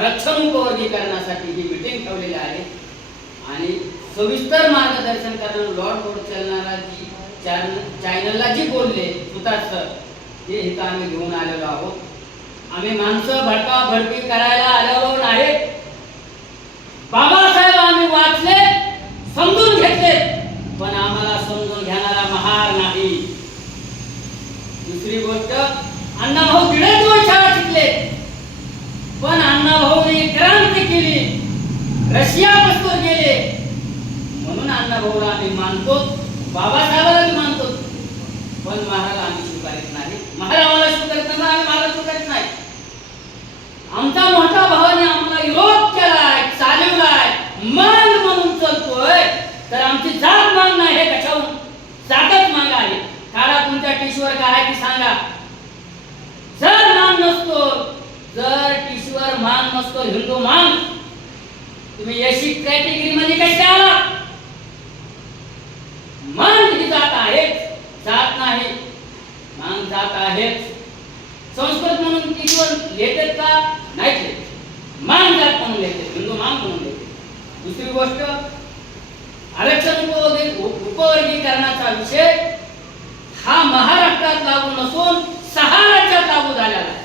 आरक्षण उपवर्गीकरणासाठी ही मीटिंग ठेवलेली आहे आणि सविस्तर मार्गदर्शन करणारा लॉर्ड बोर्ड चालणारा जी चॅनलला जी बोलले सुतार सर ते इथं आम्ही घेऊन आलेलो आहोत. आम्ही माणसं भडकाभडकी करायला आलेलो नाही. बाबासाहेब आम्ही वाचले, समजून घेतले, पण आम्हाला समजून घेणारा महार नाही. दुसरी गोष्ट, अण्णाभाऊ दीड शाळा शिकले, पण अण्णाभाऊने क्रांती केली, रशियापासून गेले, म्हणून अण्णाभाऊला आम्ही मानतो, बाबासाहेबांना मानतो, पण महाराला आम्ही स्वीकारत नाही. महाराज आम्हाला स्वीकारत नाही, आम्ही महाराज स्वीकारत नाही. आमचा मोठा भावाने आम्हाला विरोध केलाय, चालवलाय, मान म्हणून चलतोय, तर आमची जात मान नाही. हे कशावरून? जातच माग आहे. काढा तुमच्या टिशूवर काय आहे की सांगा. जर मान नसतो, जर टिशूवर मान नसतो, हिंदू मान, तुम्ही एसी कॅटेगरी मध्ये कसे आला? मान ही जात आहे, जात नाही. मान जात आहे. संस्कृत म्हणून टिशूवर लिहितात का? नाही लिहित. मान जात म्हणून लिहितात, हिंदू मान म्हणून लिहितात. दुसरी गोष्ट, आरक्षण उपवर्गीकरणाचा विषय हा महाराष्ट्रात लागू नसून 6 राज्यात लागू झालेला आहे.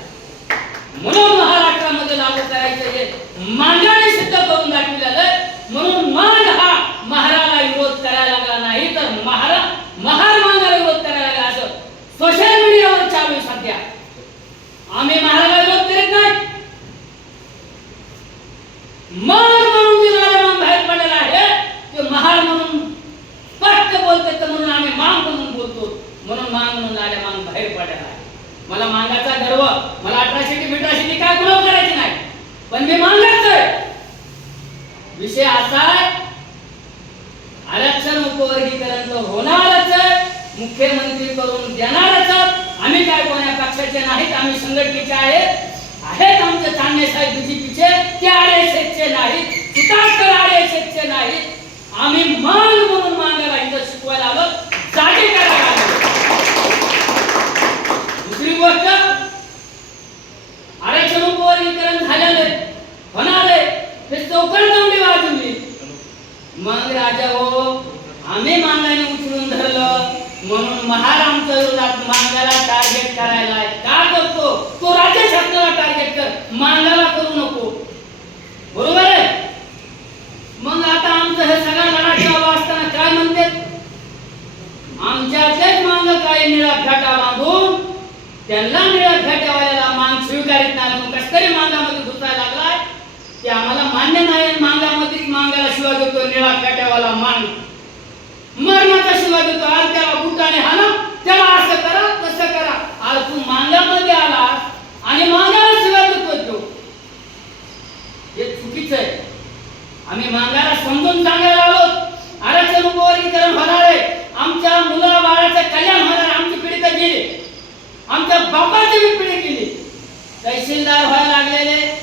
म्हणून महाराष्ट्रामध्ये लागू करायचं हे मांगाने सिद्ध करून दाखवलेलं आहे. म्हणून मांग हा महाराला विरोध करायला लागला नाही, तर महार मांगाला विरोध करायला लागला. असं सोशल मीडियावर चालू आहे सध्या. आम्ही महाराला विरोध करीत नाही. मांग म्हणून दिलेला मान बाहेर पडलेला आहे, ते महार म्हणून स्पष्ट बोलतात, म्हणून आम्ही मांग म्हणून बोलतो. म्हणून मांग म्हणून आल्या मांग बाहेर पडलेला आहे. मला मांगाचा गर्व, मला 18 मिनिटासाठी काय गुलाम करायची नाही, पण मी मांगाच आहे. विषय असा आहे, आरक्षण उपवर्गीकरण तर होणारच आहे, मुख्यमंत्री करून देणारच. आम्ही काय कोण्या पक्षाचे नाहीत, आम्ही संघटनेचे आहेत. आमचे तान्हे साहेब बीजेपीचे, ते आरएसएसचे नाहीत, सुतारकर आरएसएसचे नाहीत. आम्ही मांग म्हणून मांगायला इथं शिकवायला आलो, जागे करायला आलो. दुसरी गोष्ट, आरक्षण उपवर्गीकरण झालेले होणारे हे चौकट जमली वाजवली. मग राजा हो, आम्ही मांगाने उचलून धरलं, म्हणून महार आमच्या विरोधात मांगाला टार्गेट करायला का करतो? तो राज्य शासनाला टार्गेट कर, मांगाला करू नको. बरोबर आहे? मग आता आमचं हे सगळा लढा चालू असताना काय म्हणतात? आमच्यातलेच मांग काय निळा फेटा बांधून त्यांना निळा फेट्यावाल्याला मांग स्वीकारित नाही म्हणून कस तरी मांगामध्ये घुसायला लागलाय. ते आम्हाला मान्य नाही. मांगामध्येच मांगाला शिवाय देतो, निळा फेट्यावाला मांग मरणाचा शिवाय देतो. आज त्याला बुटाने हाना, त्याला असं करा तसं करा. आज तू मांगामध्ये आला आणि मांगाला शिवाय देतो, तो हे चुकीचं आहे. आम्ही मांगाला समजून सांगायला आलो, आरक्षण उपवर्गीकरण होणार आहे, आमच्या मुला बाळाचं कल्याण होणार. आमची पिढी तर गेली, आमच्या बापाची भी पिढी गेली. तहसीलदार व्हायला लागलेले,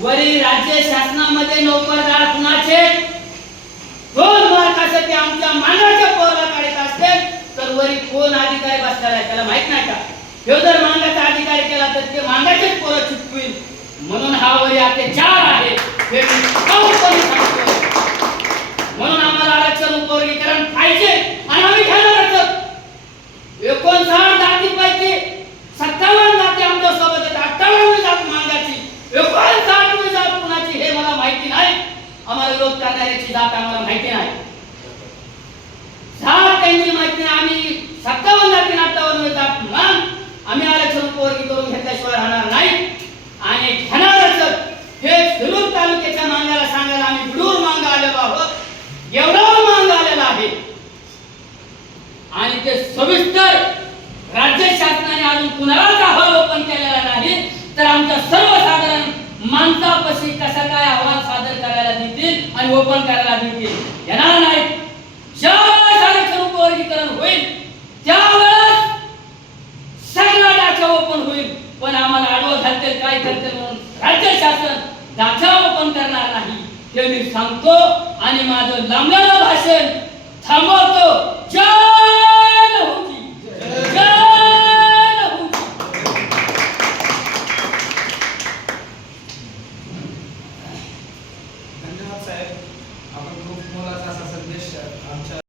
वरील राज्य शासनामध्ये नोकरदार कुणाचे 2 मार्कासाठी आमच्या मांगाच्या पोराला काढत असते, तर वरी कोण अधिकारी बसणार आहे त्याला माहित नाही का? हे जर मांगाचा अधिकारी केला तर ते मांगाचेच पोरं चिटकतील. म्हणून हा वरी अत्याचार आहे, हे मी ठाऊकपणे सांगतो. म्हणून आम्हाला आरक्षण उपवर्गीकरण पाहिजे आणि आम्ही घेणारच. 59 जातीपैकी 57 जाती आमच्या सोबत आहेत. 58वी जात मांगाची, 59वी जात कुणाची हे मला माहिती नाही. आम्हाला विरोध करणाऱ्याची जात आम्हाला माहिती नाही. जात त्यांची माहिती नाही. आम्ही 57 जाती 58वी जात मान आम्ही आरक्षण उपवर्गीकरण घेतल्याशिवाय राहणार नाही आणि घेणारच. हे शिरूर तालुक्याच्या मांगाला सांगायला आम्ही बिडूर मांग आलेलो आहोत, गेवरावर मांग आलेला आहे. आणि ते सविस्तर राज्य शासनाने अजून कुणालाच अहवाल केलेला नाही, तर आमच्या सर्वसाधारण माणसापाशी कसा काय अहवाल सादर करायला देतील आणि ओपन करायला देतील येणार नाही. ज्यावेळेस आरक्षण उपवर्गीकरण होईल त्यावेळेस सगळा डाचा ओपन होईल. पण आम्हाला आडवं घालतील, काय करतील म्हणून राज्य शासन डाचा ओपन करणार नाही हे मी सांगतो. आणि माझं लांबलेलं भाषण थांबवतो. जय होती, जय होती. धन्यवाद साहेब, आपण खूप